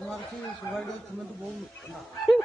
तुम्हारे सोए